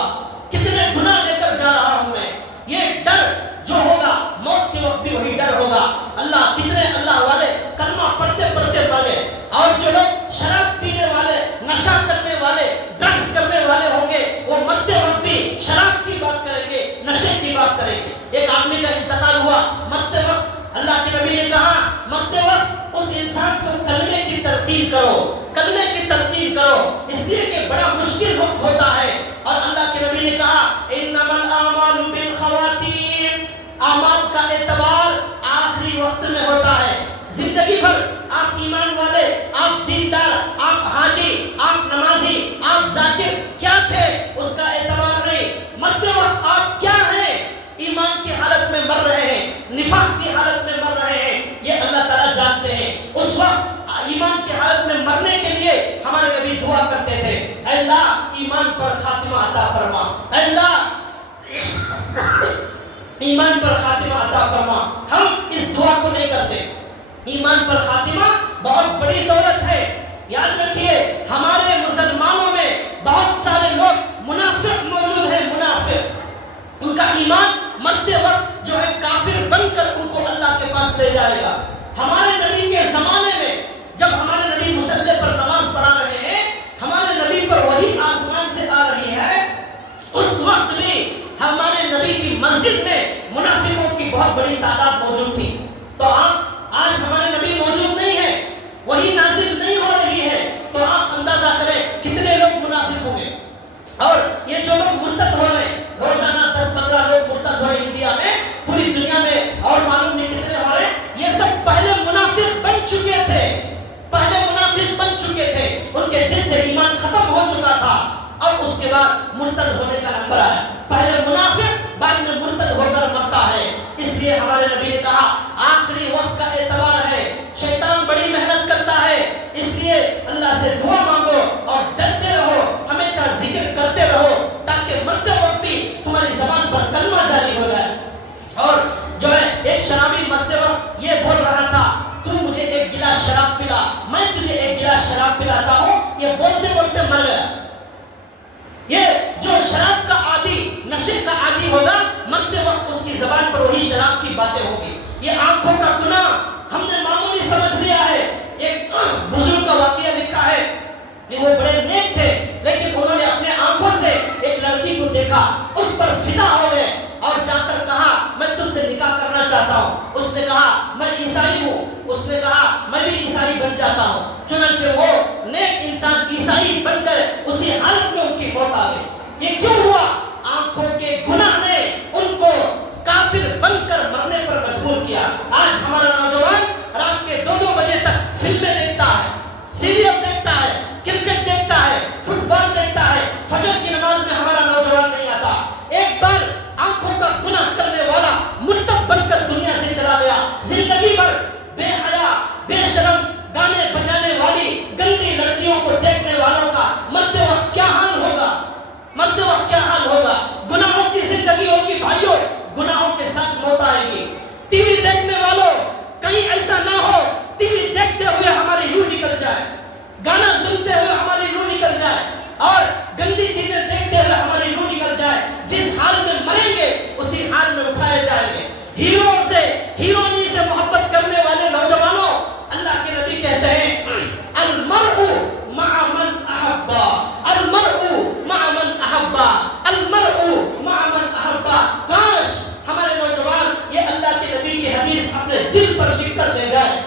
کتنے گناہ لے کر جا رہا ہوں میں، یہ ڈر جو ہوگا موت کے وقت بھی وہی ڈر ہوگا۔ اللہ کتنے اللہ والے کلمہ پڑھتے پڑھتے مر گئے، اور جو لوگ شراب پینے والے، نشہ کرنے والے، ڈرگس کرنے والے ہوں گے وہ مرتے وقت بھی شراب کی بات کریں گے، نشے کی بات کریں گے۔ ایک آدمی کا انتقال ہوا، مرتے وقت اللہ کے نبی نے کہا مرتے وقت اس انسان کو کلمے کی تلقین کرو، کلمے کی تلقین کرو، اس لیے کہ بڑا مشکل وقت ہوتا ہے۔ اور اللہ کے نبی نے کہا انما الاعمال بالخواتیم، اعمال کا اعتبار آخری وقت میں ہوتا ہے۔ زندگی بھر آپ ایمان والے، آپ دیندار، آپ حاجی، آپ نمازی، آپ ذاکر کیا تھے اس کا اعتبار نہیں، مرتے وقت آپ کیا ہیں، ایمان کی حالت میں مر رہے ہیں، نفاق کی حالت میں مر رہے ہیں، یہ اللہ تعالیٰ جانتے ہیں۔ اس وقت ایمان کی حالت میں مرنے کے لیے ہمارے نبی دعا کرتے تھے اے اللہ ایمان پر خاتمہ عطا فرما، اے اللہ ایمان پر خاتمہ عطا فرما۔ ہم اس دعا کو نہیں کرتے۔ ایمان پر خاتمہ بہت بڑی دولت ہے، یاد رکھیے ہمارے مسلمانوں میں بہت سارے لوگ منافق موجود ہیں، منافق، ان کا ایمان مرتے وقت جو ہے کافر بن کر ان کو اللہ کے پاس لے جائے گا۔ ہمارے نبی کے زمانے میں جب ہمارے نبی مصلی پر نماز پڑھا رہے ہیں، ہمارے نبی پر وحی آسمان سے آ رہی ہے، اس وقت بھی ہمارے نبی کی مسجد میں منافقوں کی بہت بڑی تعداد موجود تھی۔ تو آج ہمارے نبی موجود نہیں ہے، وحی نازل نہیں ہو رہی ہے، تو آپ اندازہ کریں کتنے لوگ منافق ہوں گے۔ اور یہ جو لوگ مرتد ہو رہے ہیں، روزانہ 10-15 لوگ مرتد ہو رہے ہیں انڈیا میں، پوری دنیا میں، اور معلوم نہیں کتنے ہو رہے ہیں، یہ سب پہلے منافق بن چکے تھے، پہلے منافق بن چکے تھے، ان کے دل سے ایمان ختم ہو چکا تھا، اور اس کے بعد مرتد ہونے کا نمبر آیا۔ پہلے منافق بعد میں مرتد ہو کر مرتا ہے۔ اس لیے ہمارے نبی نے کہا آخری وقت کا اعتبار ہے، شیطان بڑی محنت کرتا ہے، اس لیے اللہ سے دعا مانگو اور ڈرتے رہو، ہمیشہ ذکر کرتے رہو، تاکہ مرتے وقت بھی تمہاری زبان پر کلمہ جاری ہو جائے۔ اور جو ہے ایک شرابی مرتے وقت یہ بول رہا تھا تو مجھے ایک گلاس شراب پلا، میں تجھے ایک گلاس شراب پلاتا ہوں، یہ بولتے بولتے مر گیا۔ یہ جو شراب کا عادی، نشے کا عادی ہوگا، مرتے وقت اس کی زبان پر وہی شراب کی باتیں ہوگی۔ یہ آنکھوں کا گناہ ہم نے معمولی سمجھ لیا ہے۔ ایک بزرگ کا واقعہ لکھا ہے کہ وہ بڑے نیک تھے، لیکن انہوں نے اپنے آنکھوں سے ایک لڑکی کو دیکھا، اس پر فدا ہو گئے اور جا کر کہا میں تجھ سے نکاح کرنا بننا چاہتا ہوں۔ اس نے کہا میں عیسائی ہوں، اس نے کہا میں بھی عیسائی بن جاتا ہوں۔ چنانچہ وہ نیک انسان عیسائی بن گئے، اسی حالت میں ان کی موت آ گئی۔ یہ کیوں ہوا؟ آنکھوں کے گناہ نے ان کو کافر بن کر مرنے پر مجبور کیا۔ آج ہمارا نوجوان رات کے 2-2 بجے تک فلمیں دیکھتا ہے، سیریل دیکھتا ہے، کرکٹ دیکھتا ہے، فٹ بال دیکھتا ہے، فجر کی نماز میں ہمارا نوجوان نہیں آتا۔ ایک بار آنکھوں کا گناہ کرنے والا مرتد بن کر دنیا سے چلا گیا، زندگی بھر بے حیا بے شرم گانے بجانے والی گندی لڑکیوں کو دیکھنے والوں کا مرتے وقت کیا حال ہوگا؟ مرتے وقت کیا حال ہوگا؟ گناہوں کی زندگی ہوگی بھائیوں، گناہوں کے ساتھ موت آئے گی۔ ٹی وی دیکھنے والوں کہیں ایسا نہ ہو ٹی وی دیکھتے ہوئے ہماری روح نکل جائے، گانا سنتے ہوئے ہماری روح نکل جائے، اور گندی چیزیں دیکھتے ہوئے ہماری روح نکل جائے۔ جس حال میں مریں گے اسی حال میں اٹھائے جائیں گے۔ ہیرو سے ہیرونی سے محبت کرنے والے نوجوانوں، اللہ کے نبی کہتے ہیں المرء مع من احبا، المرء مع من احبا، المرء مع من احبا۔ کاش ہمارے نوجوان یہ اللہ کے نبی کی حدیث اپنے دل پر لکھ کر لے جائے۔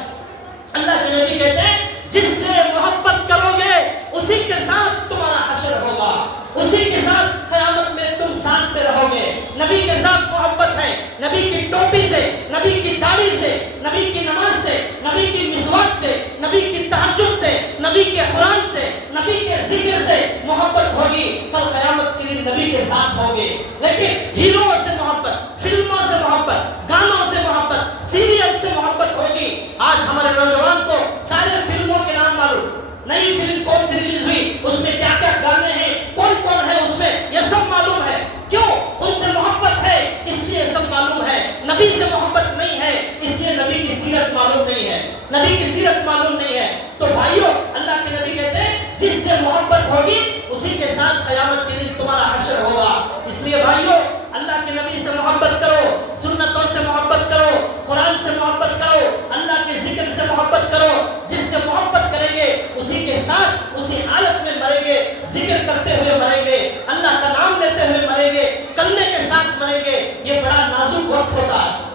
اللہ کے نبی کہتے ہیں جس سے محبت کرو گے اسی کے ساتھ تمہارا حشر ہوگا، اسی کے ساتھ قیامت میں تم ساتھ میں رہو گے۔ نبی کے ساتھ محبت ہے، نبی کی ٹوپی سے، نبی کی داڑھی سے، نبی کی نماز سے، نبی کی مسواک سے، نبی کی تہجد سے، نبی کے قرآن سے، نبی کے ذکر سے محبت ہوگی، کل قیامت کے دن نبی کے ساتھ ہوگے۔ لیکن ہیرو سے محبت، فلموں سے محبت، گانوں سے محبت، سیریل سے محبت ہوگی۔ آج ہمارے نوجوان کو سارے فلموں کے نام معلوم، نئی فلم کون سی ریلیز ہوئی، اس میں کیا کیا گانے ہیں، کون کون ہے اس میں، یہ سب معلوم ہے۔ کیوں؟ ان سے محبت ہے اس لیے سب معلوم ہے۔ نبی سے محبت نہیں ہے اس لیے نبی کی سیرت معلوم نہیں ہے، نبی کی سیرت معلوم نہیں ہے۔ تو بھائیوں اللہ کے نبی کہتے ہیں جس سے محبت ہوگی اسی کے ساتھ قیامت کے دن تمہارا حشر ہوگا۔ اس لیے بھائیوں اللہ کے نبی سے محبت کرو، سنتوں سے محبت کرو، قرآن سے محبت کرو، اللہ کے ذکر سے محبت کرو۔ جس سے محبت کریں گے اسی کے ساتھ اسی حالت میں مریں گے، ذکر کرتے ہوئے مریں گے، اللہ کا نام لیتے ہوئے مریں گے، کلمے کے ساتھ مریں گے۔ یہ بڑا نازک وقت ہوتا ہے،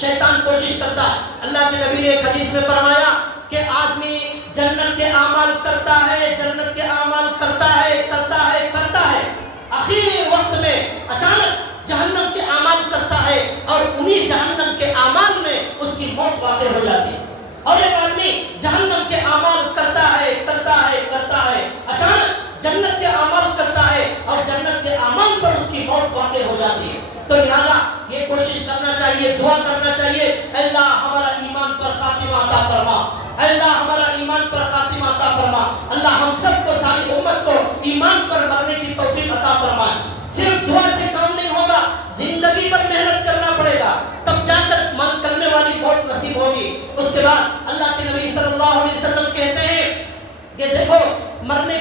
شیطان کوشش کرتا ہے۔ اللہ کے نبی نے ایک حدیث میں فرمایا کہ آدمی جنت کے اعمال کرتا ہے، جنت کے اعمال کرتا ہے، کرتا ہے، کرتا ہے، آخر وقت میں اچانک جہنم کے اعمال کرتا ہے، اور انہی جہنم کے اعمال میں اس کی موت واقع ہو جاتی ہے۔ اور ایک آدمی جہنم کے اعمال کرتا ہے، کرتا ہے، کرتا ہے، اچانک جنت کے اعمال کرتا ہے اور جنت کے اعمال پر اس کی موت واقع ہو جاتی ہے۔ تو لہذا یہ کوشش کرنا چاہیے، دعا کرنا چاہیے، اے اللہ ہمارا ایمان پر خاتمہ عطا فرما، اے اللہ ہمارا ایمان پر خاتمہ عطا فرما۔ اللہ ہم سب کو، ساری امت کو ایمان پر مرنے کی توفیق عطا فرمائے۔ صرف دعا سے کام نہیں ہوگا، زندگی پر محنت کرنا پڑے گا، تب جا کر من کرنے والی موت نصیب ہوگی۔ اس کے بعد اللہ کے نبی صلی اللہ علیہ وسلم کہتے ہیں کہ دیکھو مرنے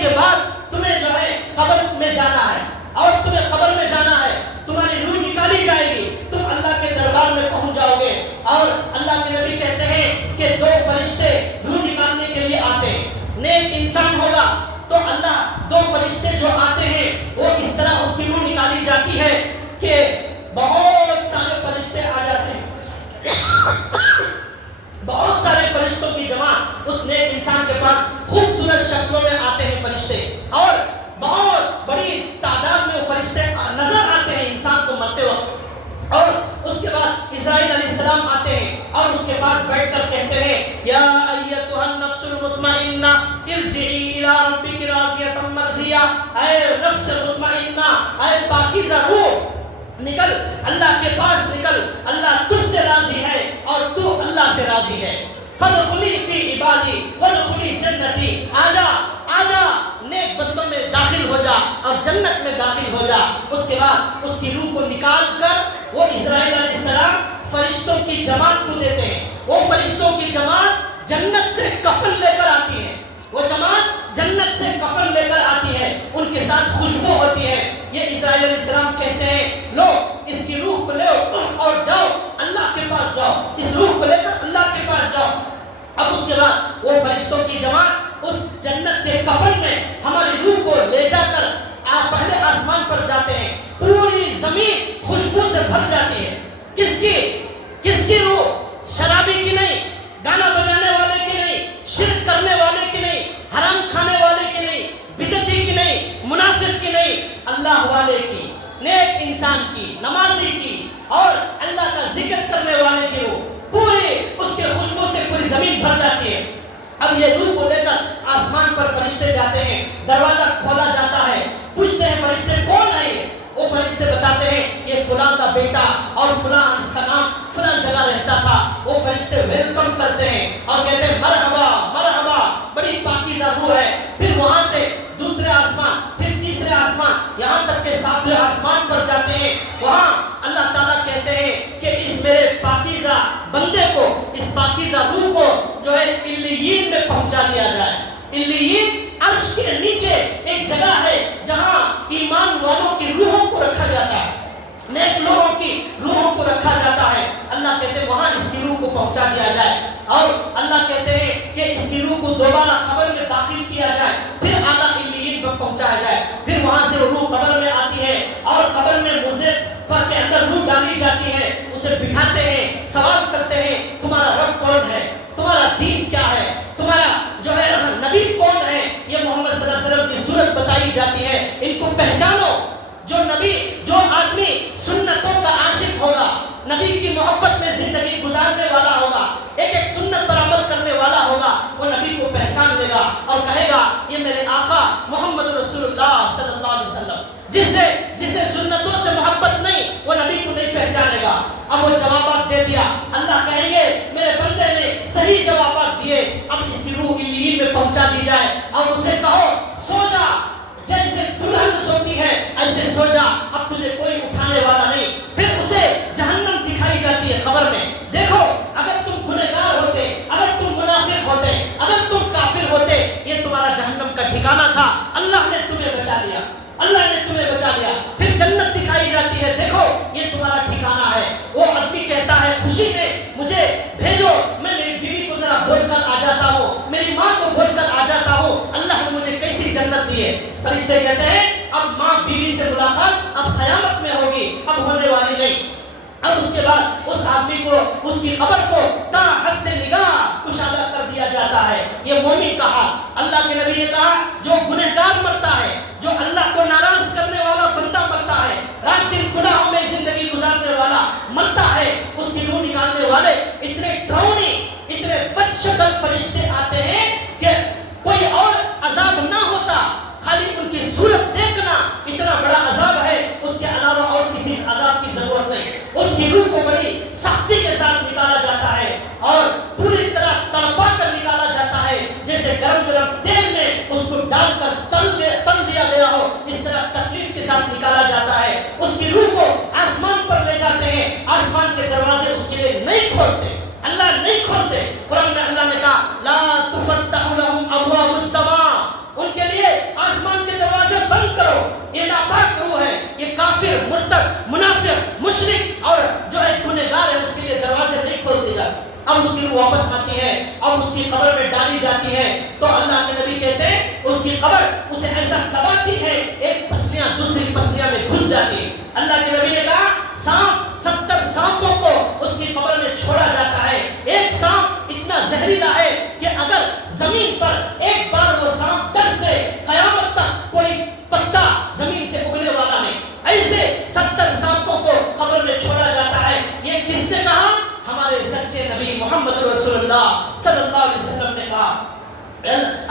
کے بعد تمہیں جو ہے قبر میں جانا ہے، اور تمہیں قبر میں جانا ہے، تمہاری روح نکالی جائے گی، تم اللہ کے دربار میں پہنچ جاؤ گے۔ اور اللہ کے نبی کہتے ہیں کہ 2 فرشتے روح نکالنے کے لیے آتے ہیں۔ نیک انسان ہوگا تو اللہ 2 فرشتے جو آتے ہیں وہ اس طرح اس کی روح نکالی جاتی ہے کہ بہت سارے فرشتے آ جاتے ہیں، بہت سارے فرشتوں کی جماعت اس نیک انسان کے پاس خوبصورت شکلوں میں آتے ہیں فرشتے، اور بہت بڑی تعداد میں وہ فرشتے نظر آتے ہیں انسان کو مرتے وقت۔ اور اس کے بعد اسرائیل علیہ السلام آتے ہیں اور اس کے پاس بیٹھ کر کہتے ہیں یا ایتھا النفس المطمئنہ ارجعی الی ربک راضیۃ مرضیہ، اے نفس مطمئنہ، اے پاکیزہ روح نکل، اللہ کے پاس نکل، اللہ تجھ سے راضی ہے اور تو اللہ سے راضی ہے۔ فادخلی فی عبادی وادخلی جنتی، آجا آجا نیک بندوں میں داخل ہو جا اور جنت میں داخل ہو جا۔ اس کے بعد اس کی روح کو نکال کر وہ اسرائیل علیہ السلام فرشتوں کی جماعت کو دیتے ہیں۔ وہ فرشتوں کی جماعت جنت سے کفن لے کر آتی ہے، وہ جماعت جنت سے کفن لے کر آتی ہے، ان کے ساتھ خوشبو ہوتی ہے۔ یہ اسرائیل علیہ السلام کہتے ہیں لو اس کی روح کو لے اور جاؤ اللہ کے پاس جاؤ، اس روح کو لے کر اللہ کے پاس جاؤ۔ اب اس کے بعد وہ فرشتوں کی جماعت اس جنت کے کفن میں ہماری روح کو لے جا کر پہلے آسمان پر جاتے ہیں، پوری زمین خوشبو سے بھر جاتی ہے۔ کس فلاں کا بیٹا اور فلاں اس کا نام فلاں جگہ رہتا تھا، وہ فرشتے ویلکم کرتے ہیں اور کہتے ہیں مرحبا مرحبا، بڑی پاکیزہ روح ہے۔ پھر وہاں سے دوسرے آسمان، پھر تیسرے آسمان، یہاں تک کہ ساتویں آسمان پر جاتے ہیں۔ وہاں اللہ تعالیٰ کہتے ہیں کہ اس میرے پاکیزہ بندے کو، اس پاکیزہ روح کو جو ہے علیین میں پہنچا دیا جائے۔ علیین عرش کے نیچے ایک جگہ ہے جہاں ایمان والوں کی روحوں کو رکھا جاتا ہے، نیک لوگوں کی روحوں کو رکھا جاتا ہے۔ اللہ کہتے ہیں وہاں اس کی روح کو پہنچا دیا جائے، اور اللہ کہتے ہیں کہ اس کی روح کو دوبارہ قبر میں داخل کیا جائے، پھر اعلیٰ علیین پر پہنچایا جائے۔ پھر وہاں سے روح قبر میں آتی ہے اور قبر میں مردے پر کے اندر روح ڈالی جاتی ہے، اسے بٹھاتے ہیں، سوال کرتے ہیں تمہارا رب کون ہے، تمہارا دین کیا ہے، تمہارا جو ہے نبی کون ہے۔ یہ محمد صلی اللہ علیہ وسلم کی صورت بتائی جاتی ہے، ان کو پہچانو۔ جو نبی، جو آدمی سنتوں کا عاشق ہوگا، نبی کی محبت میں زندگی گزارنے والا ہوگا، ایک ایک سنت پر عمل کرنے والا ہوگا، وہ نبی کو پہچان لے گا اور کہے گا یہ میرے آقا محمد رسول اللہ صلی اللہ علیہ وسلم۔ جسے سنتوں سے محبت نہیں، وہ نبی کو نہیں پہچانے گا۔ اب وہ جوابات دے دیا، اللہ کہیں گے میرے بندے نے صحیح جوابات دیے، اب اس کی روح علیین میں پہنچا دی جائے اور اسے کہو سو جا، جیسے دلہن سوتی ہے ایسے سو جا، اب تجھے کوئی اٹھانے والا نہیں۔ پھر اسے جہنم دکھائی جاتی ہے قبر میں۔ دیکھو اگر تم گنہگار ہوتے، اگر تم منافق ہوتے، اگر تم کافر ہوتے، یہ تمہارا جہنم کا ٹھکانہ تھا، اللہ نے تمہیں بچا لیا، اللہ نے تمہیں بچا لیا۔ پھر جنت دکھائی جاتی ہے، دیکھو یہ تمہارا ٹھکانہ ہے۔ وہ آدمی کہتا ہے خوشی میں مجھے بھیجو، میں میری بیوی کو ذرا بول کر آ جاتا ہوں، میری ماں کو بول کر آ جاتا ہوں، اللہ نے مجھے کیسی جنت دی ہے۔ فرشتے کہتے ہیں اب ماں بیوی سے ملاقات اب قیامت میں ہوگی، اب ہونے والی نہیں۔ اب اس کے بعد اس آدمی کو، اس کی قبر کو تا حد نگاہ کشادہ کر دیا جاتا ہے۔ یہ مومن کا حال۔ اللہ کے نبی نے کہا جو گنہگار مرتا ہے، جو اللہ کو ناراض کرنے والا بندہ مرتا ہے، رات دن گناہوں میں زندگی گزارنے والا مرتا ہے، اس کی روح نکالنے والے اتنے ڈراؤنے، اتنے بد شکل فرشتے آتے ہیں کہ کوئی اور عذاب نہ ہوتا، خالی ان کی صورت دیکھنا اتنا بڑا عذاب ہے، اس کے علاوہ اور کسی عذاب کی ضرورت نہیں۔ اس کی روح کو بڑی سختی کے ساتھ نکالا جاتا ہے اور پوری طرح تڑپا کر نکالا جاتا ہے، جیسے گرم گرم تیل میں اس کو ڈال کر تل دیا گیا ہو، اس طرح تکلیف کے ساتھ نکالا جاتا ہے۔ اس کی روح کو آسمان پر لے جاتے ہیں، آسمان کے دروازے اس کے لیے نہیں کھولتے، اللہ نہیں کھولتے۔ قرآن میں اللہ نے کہا لا تفتح لهم ابواب السماء، ان کے لیے آسمان کے دروازے بند کرو۔ یہ ناپاک روح ہے، یہ کافر، مرتد، منافق، مشرک اور جو ہے گنہگار ہے، اس کے لیے دروازے نہیں کھول دیے جاتے۔ اب اس کی روح واپس آتی ہے، اب اس کی قبر میں ڈالی جاتی ہے، تو اللہ کے نبی کہتے ہیں اس کی قبر اسے ایسا دباتی ہے ایک پسلیاں دوسری پسلیاں میں گھس جاتی ہے۔ اللہ کے نبی نے کہا سانپ 70 سانپوں کو اس کی قبر میں چھوڑا جاتا ہے، ایک سانپ اتنا زہریلا ہے کہ اگر زمین پر ایک بار وہ سانپ ڈس دے قیامت تک کوئی پتا زمین سے اگنے والا نہیں۔ ایسے 70 سانپوں کو قبر میں چھوڑا جاتا ہے۔ یہ کس نے کہا؟ ہمارے سچے نبی محمد رسول اللہ صلی اللہ علیہ وسلم نے کہا۔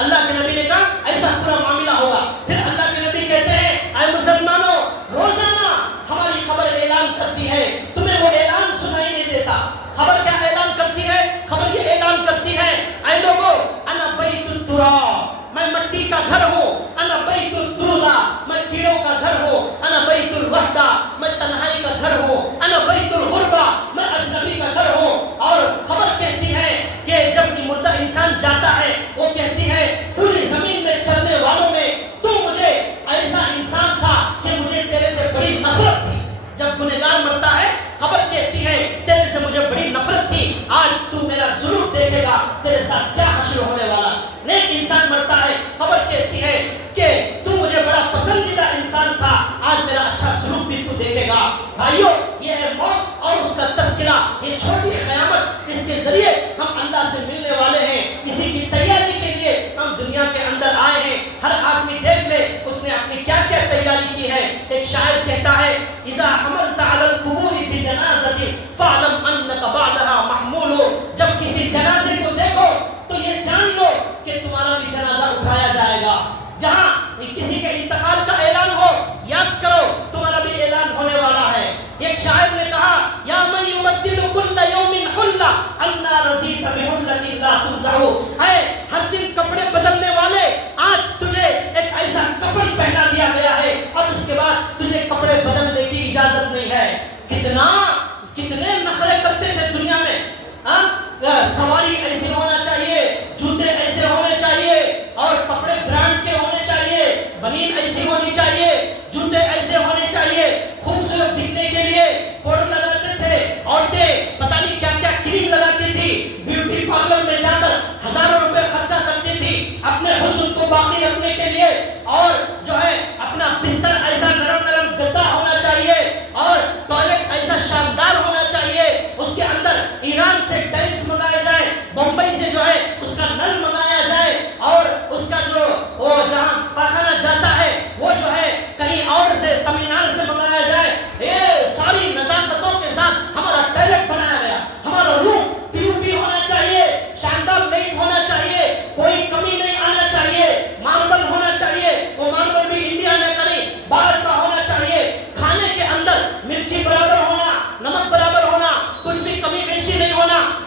اللہ کے نبی نے کہا ایسا پورا معاملہ ہوگا۔ پھر اللہ کے نبی کہتے ہیں اے مسلمانوں، روزانہ ہماری خبر اعلان کرتی ہے، تمہیں وہ اعلان سنائی نہیں دیتا۔ خبر کیا اعلان کرتی ہے؟ خبر یہ اعلان کرتی ہے اے لوگو انا بیت التراب، میں مٹی کا گھر ہوں، انا بیت الدودہ، میں کیڑوں کا گھر ہوں، انا بیت الوحدہ، میں تنہائی کا گھر ہوں، انا بیت الغربہ، میں اجنبی کا گھر ہوں۔ اور خبر کہتی ہے کہ جب مردہ انسان جاتا ہے وہ کہتی ہے پوری زمین میں چلنے والوں میں تو مجھے ایسا انسان تھا کہ مجھے تیرے سے بڑی نفرت تھی۔ جب گنہگار مرتا ہے خبر کہتی ہے تیرے سے مجھے بڑی نفرت تھی، آج تو میرا سلوک دیکھے گا تیرے ساتھ کیا حشر ہونے والا۔ نیک انسان مرتا ہے خبر کہتی ہے کہ تو مجھے بڑا پسندیدہ انسان تھا، آج میرا اچھا سلوک بھی تو دیکھے گا۔ بھائیو یہ ہے موت اور اس کا تذکرہ، یہ چھوٹی قیامت، اس کے ذریعے ہم اللہ سے ملنے والے ہیں، اسی کی تیاری کے لیے ہم دنیا کے اندر آئے ہیں۔ ہر آدمی دیکھ لے اس نے اپنی کیا کیا تیاری کی ہے۔ ایک شاعر کہتا ہے اذا حملت علی القبور بجنازۃ فاعلم انک بعدها محمول، جب کسی جنازے کو دیکھو تو یہ جان لو کہ تمہارا بھی جنازہ اٹھایا جائے گا۔ جہاں کسی کے انتقال کا اعلان ہو یاد کرو تمہارا بھی اعلان ہونے والا ہے۔ ایک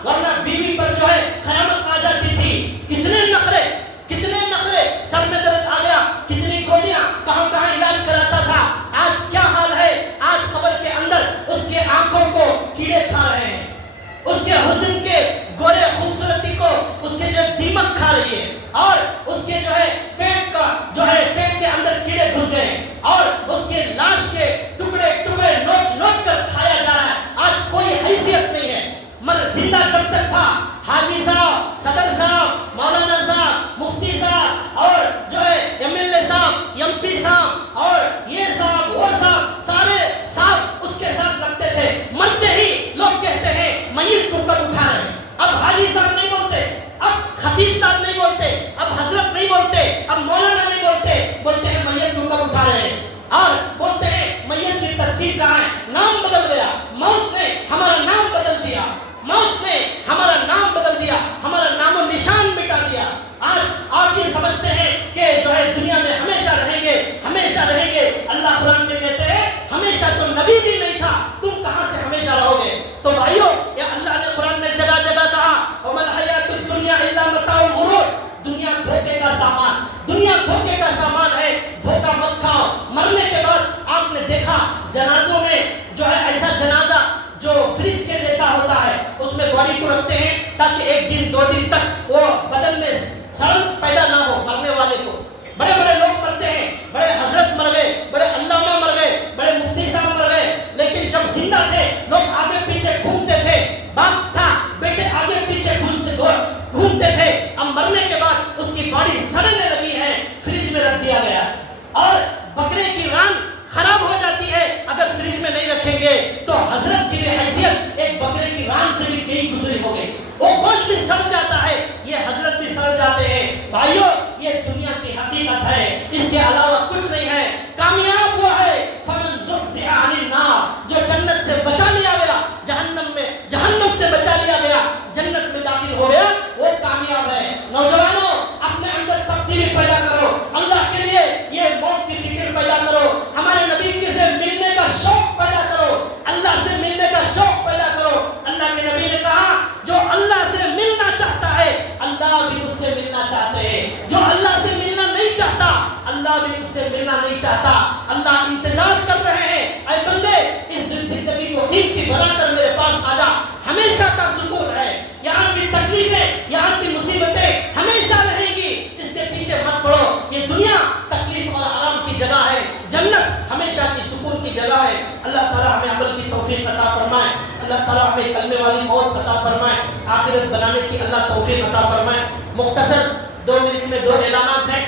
ورنہ بیوی پر جو ہے قیامت آ جاتی تھی. کتنے نخرے سر میں درد آ گیا, کتنی گولیاں کہاں کہاں علاج کراتا تھا. آج کیا حال ہے, آج قبر کے اندر اس کے آنکھوں کو کیڑے کھا رہے ہیں, اس کے حسن کے گورے خوبصورتی کو اس کے جو دیمک کھا رہی ہے, اور اس کے جو ہے پیٹ کے اندر کیڑے گھس گئے ہیں, اور اس کے لاش کے ٹکڑے نوچ کر کھایا جا رہا ہے. آج کوئی حیثیت نہیں ہے. مگر زندہ جب تک تھا, حاجی صاحب, صدر صاحب, مولانا صاحب, مفتی صاحب, اور جو ہے ایم ایل اے صاحب, ایم پی صاحب, اور یہ صاحب وہ صاحب, سارے صاحب اس کے ساتھ لگتے تھے. مرتے ہی لوگ کہتے ہیں میت کو کب اٹھا رہے ہیں. اب حاجی صاحب نہیں بولتے, اب خطیب صاحب نہیں بولتے, اب حضرت نہیں بولتے, اب مولانا نہیں بولتے ہیں میت کو کب اٹھا رہے ہیں, اور بولتے ہیں میت کی تدفین کہاں ہے. نام بدل گیا, موت نے ہمارا نام بدل دیا, ہمارا نام و نشان مٹا دیا. آج آپ یہ سمجھتے ہیں کہ جو ہے دنیا میں ہمیشہ رہیں گے. اللہ قرآن میں کہتے ہیں ہمیشہ تو نبی بھی نہیں تھا, تم کہاں سے ہمیشہ رہو گے. تو بھائیو, یا اللہ نے قرآن میں جگہ جگہ کہا وَمَا الْحَيَاةُ الدُّنْيَا إِلَّا مَتَاعُ الْغُرُورِ. دنیا دھوکے کا سامان ہے, دھوکہ مت کھاؤ. مرنے کے بعد آپ نے دیکھا جنازوں میں جو ہے ایسا جنازہ جو فریج کے جیسا ہوتا ہے, اس میں باڈی کو رکھتے ہیں تاکہ 1 دن 2 دن تک وہ بدن میں سڑن پیدا نہ ہو مرنے والے کو. بڑے لوگ مرتے ہیں, بڑے حضرت مر گئے, بڑے علامہ مر گئے, بڑے مفتی صاحب مر گئے, لیکن جب زندہ تھے لوگ آگے پیچھے گھومتے تھے, باپ تھا بیٹے آگے پیچھے گھومتے تھے. اب مرنے کے بعد اس کی باڈی سڑنے لگی ہے, فریج میں رکھ دیا گیا, اور بکرے کی ران خراب ہو جاتی ہے اگر فریج میں نہیں رکھیں گے تو حضرت کی بھی حیثیت ایک بکرے کی ران سے بھی کئی گزری ہو گئی. وہ گوشت بھی سڑ جاتا ہے, یہ حضرت بھی سڑ جاتے ہیں. بھائیو, یہ دنیا کی حقیقت ہے, اس کے علاوہ کچھ نہیں ہے. کامیاب ہوا ہے فمن زحزح عن النار, جو جنت سے بچا لیا گیا, جہنم سے بچا لیا گیا, جنت میں داخل ہو گیا, وہ کامیاب ہے. نوجوانوں, اپنے اندر تبدیلی پیدا کرو, اللہ کے لیے یہ موت کی فکر پیدا کرو, ہمارے نبی سے ملنے کا شوق پیدا کرو, اللہ سے ملنے کا شوق پیدا کرو. اللہ کے نبی نے کہا جو اللہ سے ملنا چاہتا ہے اللہ بھی اس سے ملنا چاہتے ہیں, جو اللہ سے ملنا نہیں چاہتا اللہ بھی اس سے ملنا نہیں چاہتا. اللہ انتظار کر رہے ہیں, اے بندے اس زندگی کو قیمتی بنا کر میرے پاس آ جا. ہمیشہ کا سکون ہے, یہاں کی تکلیفیں, یہاں کی مصیبتیں ہمیشہ رہیں گی, اس کے پیچھے مت پڑو. یہ دنیا تکلیف اور آرام کی جگہ ہے, جنت ہمیشہ کی سکون کی جگہ ہے. اللہ تعالیٰ ہمیں عمل کی توفیق عطا فرمائے, اللہ تعالیٰ ہمیں کلمے والی موت عطا فرمائے, آخرت بنانے کی اللہ توفیق عطا فرمائے. مختصر 2 منٹ میں 2 اعلانات ہیں.